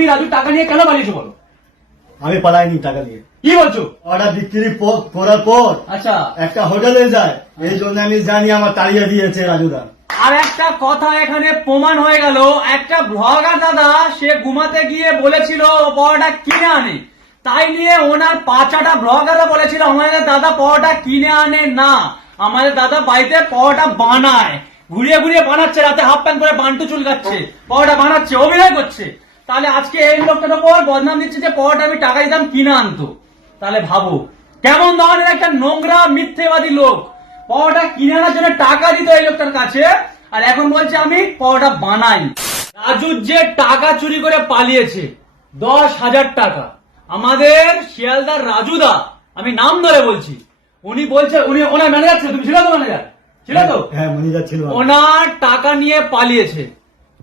তুমি রাজু টাকা নিয়ে কেন পালিয়েছো বলো? আমি পালাইনি টাকা নিয়ে। কি বলছো? অর্ডার বিক্রি করার পর আচ্ছা, একটা হোটেলে যায়, এই জন্য আমি জানি আমার তাড়িয়ে দিয়েছে রাজুদা। আর একটা কথা এখানে প্রমাণ হয়ে গেল, একটা ব্লগার দাদা সে ঘুমাতে গিয়ে বলেছিল পরোটা কিনে আনে, তাই নিয়ে ওনার পাঁচাটা ব্লগাররা বলেছিল আমাদের দাদা পরোটা কিনে আনে না, আমাদের দাদা বাড়িতে পরোটা বানায়, ঘুরিয়ে ঘুরিয়ে বানাচ্ছে, রাতে হাফ প্যান্ট করে বান্টু চুলকাচ্ছে, পরোটা বানাচ্ছে, অভিনয় করছে। তাহলে আজকে এই লোকটার উপর বদনাম দিচ্ছে যে পরোটা আমি টাকা দিতাম কিনে আনতো। তাহলে ভাবো কেমন ধরনের একটা নোংরা মিথ্যেবাদী লোক। পরোটা কিনে আনার জন্য টাকা দিত এই লোকটার কাছে, আর এখন বলছে আমি পরোটা বানাই। রাজুর যে টাকা চুরি করে পালিয়েছে 10,000 টাকা, আমাদের শিয়ালদার রাজুদা, আমি নাম ধরে বলছি, উনি বলছে, উনি ওনার ম্যানেজার ছিল, তুমি ছিল তো ম্যানেজার? ছিল তো? হ্যাঁ, ম্যানেজার ছিল। ওনার টাকা নিয়ে পালিয়েছে।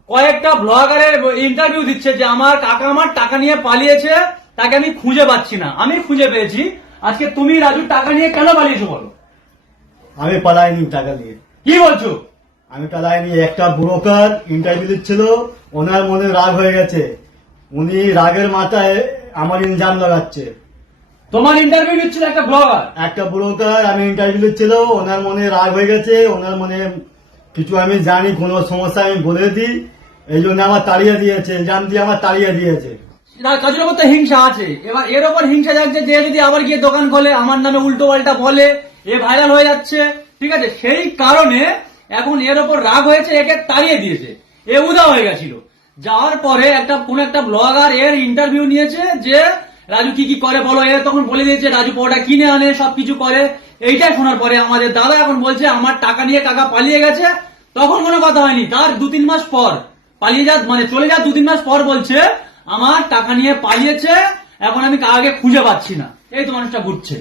কয়েকটা ব্লগারের ইন্টারভিউ দিচ্ছে যে আমার কাকা আমার টাকা নিয়ে পালিয়েছে, তাকে আমি খুঁজে পাচ্ছি না, আমি খুঁজে পেয়েছি। আজকে তুমি রাজুর টাকা নিয়ে কেন পালিয়েছো বলো? আমি পালাইনি টাকা নিয়ে। কি বলছো? আমি পালাইনি। একটা ব্রোকার ইন্টারভিউ দিচ্ছিল, ওনার মনে রাগ হয়ে গেছে, উনি রাগের মাথায় আমার ইলজাম লাগাচ্ছে। তোমার ইন্টারভিউ নিচ্ছিল একটা ব্লগার? একটা ব্রোকার আমি ইন্টারভিউ দিচ্ছিল, ওনার মনে রাগ হয়ে গেছে, ওনার মনে কিছু আমি জানি, কোনো সমস্যা আমি বলে দিই, এই জন্য আমার তাড়িয়ে দিয়েছে, ইলজাম দিয়ে আমার তাড়িয়ে দিয়েছে। কাজের ওপর তো হিংসা আছে, এবার এর ওপর হিংসা যাচ্ছে যে যদি আবার গিয়ে দোকান খোলে আমার নামে উল্টো পাল্টা বলে, এ ভাইরাল হয়ে যাচ্ছে, ঠিক আছে, সেই কারণে এখন এর ওপর রাগ হয়েছে, একে তাড়িয়ে দিয়েছে। এ উদা হয়ে গেছিল, যাওয়ার পরে কোন একটা ব্লগার এর ইন্টারভিউ নিয়েছে যে রাজু কি কি করে বলো, এ তখন বলে দিয়েছে রাজু পরোটা কিনে আনে, সবকিছু করে। এইটাই শোনার পরে আমাদের দাদা এখন বলছে আমার টাকা নিয়ে কাকা পালিয়ে গেছে, তখন কোনো কথা হয়নি, তার 2-3 মাস পর পালিয়ে যা, মানে চলে যা 2-3 মাস পর বলছে আমার টাকা নিয়ে পালিয়েছে, এখন আমি কাকাকে খুঁজে পাচ্ছি না, এই তো মানুষটা ঘুরছে।